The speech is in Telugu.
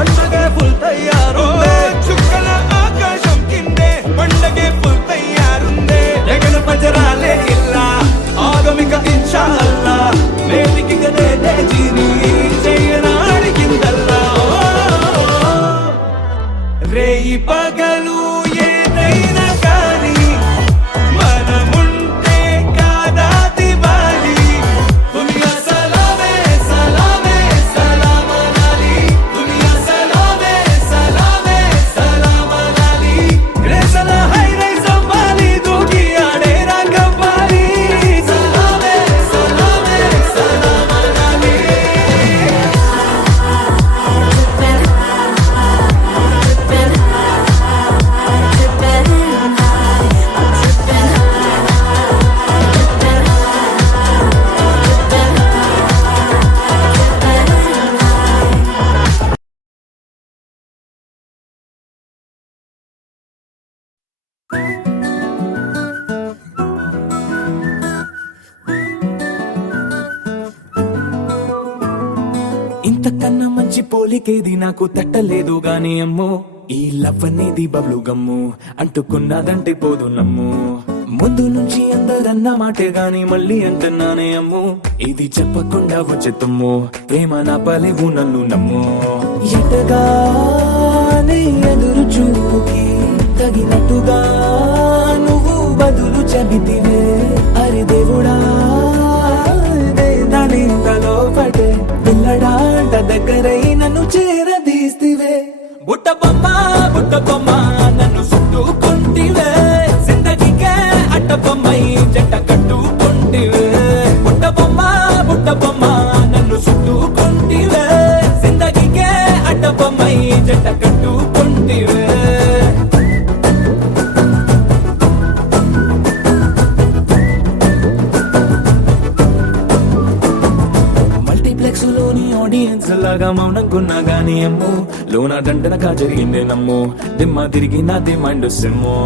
పండగే ఫుల్ తయారుందే చుక్కల ఆకాశం కిందే పండగే ఫుల్ తయారుందే జగన్ పజరాలే ఇల్లా ఆగమిక ఇన్షా అల్లా నేటికి నేనే జీని చేయనాడి కిందల్లా రేయి పగలు ఏదైనా కానీ మనముంటే కాదా దివాలి దునియా సలామే సలామే సలాం అనాలి దునియా సలామే సలామే సలాం అనాలి రేసల హై రైస్ అవ్వాలి దూకి ఆడే రాగవ్వాలి సలామే సలామే సలాం అనాలి ఇంతకన్నా మంచి పోలికేది నాకు తట్టలేదు గాని అమ్మో ఈ లవ్ అనేది బబ్లు గమ్ము అంటుకున్నదంటే పోదు నమ్ము ముందు నుంచి అందరన్న మాటే గాని మళ్ళీ అంటున్నానే అమ్ము ఇది చెప్పకుండా వచ్చే తుమ్ము ప్రేమ నా పలేవు నన్ను నమ్ము ఎటగానే ఎదురు చూపుకి తగినట్టుగా నువ్వు బదులు చెబితివే అరే దేవుడా దానింతలో పడే పిల్లడాంట దగ్గరై నన్ను చేరదీస్తివే బుట్ట బొమ్మ నన్ను చుట్టుకుంటివే జిందగీకే అట్ట బొమ్మై జంట కట్టుకుంటివే బుట్ట బొమ్మ నన్ను చుట్టుకుంటివే జిందగీకే అట్ట బొమ్మై జంట కట్టుకుంటివే లోని ఆడియన్స్ లాగా మౌనంకున్నా గానీ అమ్ము లోన దండనగా జరిగిందే నమ్ము దిమ్మ తిరిగి నా దిమ్మండు సిమ్ము